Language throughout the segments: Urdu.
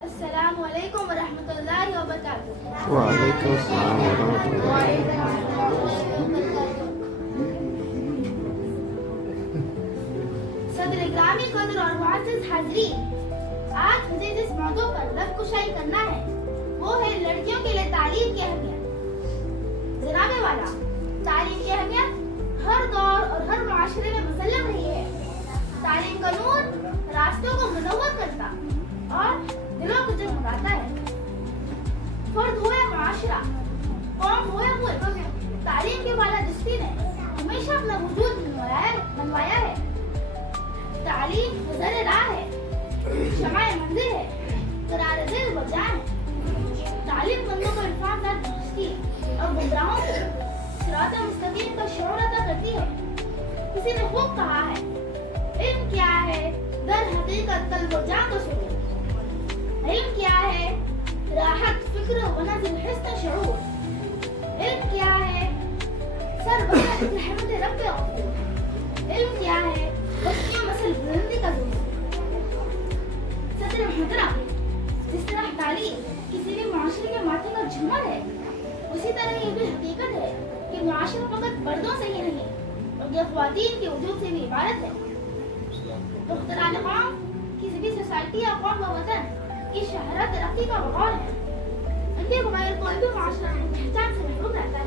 السلام علیکم ورحمۃ اللہ وبرکاتہ۔ وعلیکم السلام ورحمۃ اللہ۔ صدر گرامی قدر اور معزز حاضرین، آج مجھے جس موضوع پر رب کشائی کرنا ہے وہ ہے لڑکیوں کے لیے تعلیم کی اہمیت۔ جناب والا، تعلیم کی اہمیت ہر دور اور ہر معاشرے میں مسلم رہی ہے۔ تعلیم کا نور راستوں کو منور کرتا اور دلوں کو جگمگاتا ہے۔ فرد ہو یا معاشرہ، قوم ہو یا ملک، تعلیم کی بالادستی نے ہمیشہ اپنا وجود منوایا ہے۔ تعلیم نظر راہ ہے، شمع منزل ہے، قرار دل و جان ہے۔ تعلیم بندوں کو عرفان دار پہنچتی اور گمراہوں کو صراط مستقیم کا شعور عطا کرتی ہے۔ کسی نے خوب کہا ہے، علم کیا ہے در حقیقت قلب و جان کو سرور۔ علم کیا ہے راحت فکر و نظر حسن شعور۔ علم کیا ہے سر بلند رحمت رب غفور۔ علم کیا ہے بستیوں مسل بلندی کا ظہور۔ صدر محترم، جس طرح تعلیم کسی بھی معاشرے کے ماتھے کا جھومر ہے، اسی طرح یہ بھی حقیقت ہے کہ معاشرہ فقط مردوں سے ہی نہیں بلکہ خواتین کے وجود سے بھی عبارت ہے۔ دختران قوم کسی بھی سوسائٹی یا قوم و وطن کی شہرت ترقی کا بغور ہے۔ ان کے بغیر کوئی بھی معاشرہ پہچان سے محروم رہتا ہے۔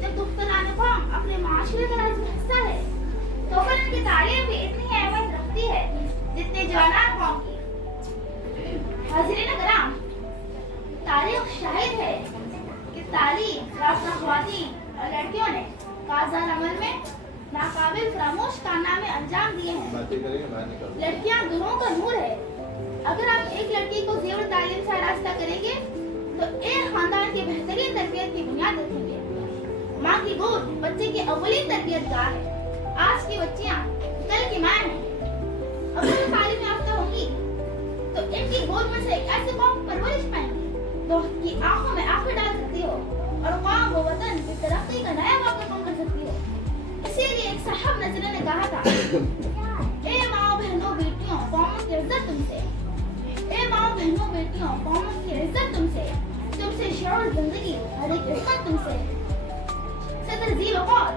جب دختران قوم اپنے معاشرے کا لازمی حصہ ہے تو پھر ان کی تعلیم بھی اتنی ہی اہمیت رکھتی ہے جتنے جوانان قوم کی۔ حاضرین کرام، تاریخ شاہد ہے کہ تعلیم یافتہ خواتین اور لڑکیوں نے کارزار عمل میں ناقابل فراموش کارنامے انجام دیے ہیں۔ لڑکیاں گھروں کا نور ہے۔ اگر آپ ایک لڑکی کو زیور تعلیم سے آراستہ کریں گے تو ایک خاندان کی بہترین تربیت کی بنیاد رکھیں گے۔ ماں کی گود بچے کی اولین تربیت گاہ ہے۔ آج کی بچیاں کل کی ماں ہیں۔ اگر وہ تعلیم یافتہ ہوں گی تو ان کی گود میں سے ایک ایسے قوم پرورش پائیں گی جو کی آنکھوں میں آنکھیں ڈال سکتی ہو اور قوم و وطن کی ترقی کا نیا موقع کم کر سکتی ہو۔ اسی لیے ایک صاحب نظرہ نے کہا تھا، اے ماں بہنوں بیٹیوں قوموں کی عزت تم سے، اے ماں بہنوں بیٹیوں قوموں کی عزت تم سے شعور زندگی ہر ایک عزت تم سے۔ صدر ذی وقار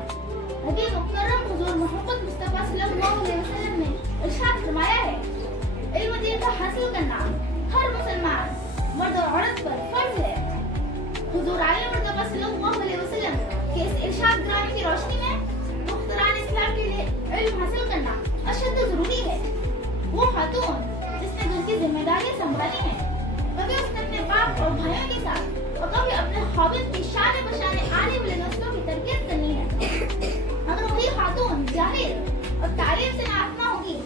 نبی مکرم حضور محمد مصطفیٰ صلی اللہ علیہ وسلم نے ارشاد فرمایا ہے، علم دین کا حاصل کرنا ہر مسلمان مرد اور عورت پر فرض ہے۔ حضور عالم مصطفیٰ صلی اللہ علیہ وسلم کے اس ارشاد گرامی کی روشنی میں مختران اسلام کے لیے علم حاصل کرنا اشد ضروری ہے۔ وہ خاتون جس نے گھر کی ذمہ داریاں سنبھالی ہیں، کبھی اس نے اپنے باپ اور بھائیوں کے ساتھ اور کبھی اپنے خاوند کی شان بشانے آنے والے نسلوں کی تربیت کرنی ہے۔ اگر وہی خاتون جاہل اور تعلیم سے ناآشنا ہوگی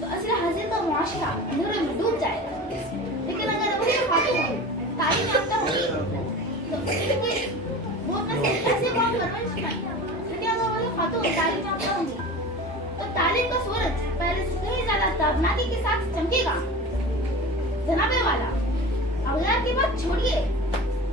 تو عصر حاضر کا معاشرہ اندھیرے میں ڈوب جائے گا، لیکن اگر وہی خاتون تعلیم یافتہ ہوگی تو ان کی گود میں سے ایسے قوم پرورش پائیں گی۔ لیکن اگر وہی خاتون تعلیم یافتہ ہوگی تو تعلیم کا سورج پہلے سے کہیں زیادہ تابناکی کے ساتھ چمکے گا۔ جناب والا، اغیار کی بات چھوڑیے،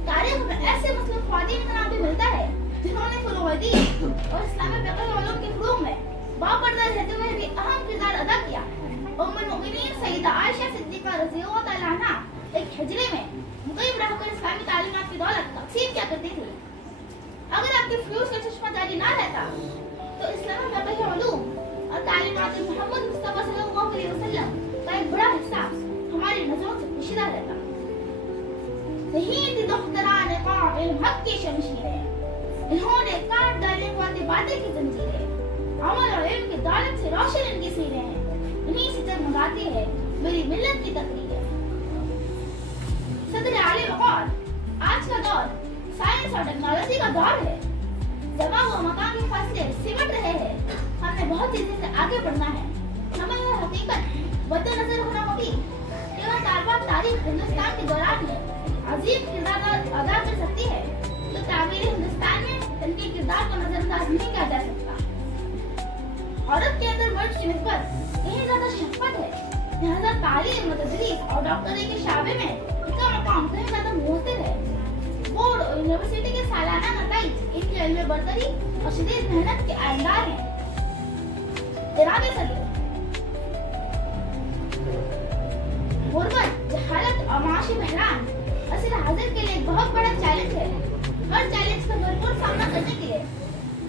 تاریخ میں ایسے مسلم خواتین کا نام بھی ملتا ہے جنہوں نے فروغ دین اور اسلامی فقہ و علوم کے فروغ میں باپردہ رہتے ہوئے بھی اہم کردار ادا کیا۔ ام المؤمنین سیدہ عائشہ صدیقہ رضی اللہ تعالیٰ عنہا ایک حجرے میں مقیم رہ کر اسلامی تعلیمات کی دولت تقسیم کیا کرتی تھی۔ اگر آپ کی فیوز کا چشمہ جاری نہ رہتا تو اسلامی فقہ و علوم اور تعلیمات محمد مصطفیٰ صلی اللہ علیہ وسلم کا ایک بڑا حصہ ہماری نظروں سے پوشیدہ رہتا۔ شہید دختران قوم علم حق کی شمشیریں، انہوں نے کاٹ ڈالے باتیں کی زنجیریں، عمل اور علم کی دولت سے روشن ان کی سیریں ہیں، انہی سے جگمگاتی ہے میری ملت کی تقریریں۔ صدر عالی وقار، آج کا دور سائنس اور ٹیکنالوجی کا دور ہے۔ زمان و مکان کے فاصلے سمٹ رہے ہیں۔ ہم نے بہت تیزی سے آگے بڑھنا ہے۔ ہمیں یہ حقیقت مد نظر ہونا ہوگی کہ وہ طالبہ تاریخ ہندوستان کے دوران میں عظیم کردار ادا کر سکتی ہے تو تعمیر ہندوستان میں ان کے کردار کو نظر انداز نہیں کیا جا سکتا۔ عورت کے اندر مرد کی نسبت کہیں زیادہ شفقت ہے، لہذا تعلیم و تدریس اور ڈاکٹری کے شعبے میں ان کا مقام کہیں زیادہ مؤثر ہے۔ بورڈ اور یونیورسٹی کے سالانہ نتائج ان کی علم برتری اور شدید محنت کے آئندار ہیں۔ جناب صدر، غربت، جہالت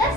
10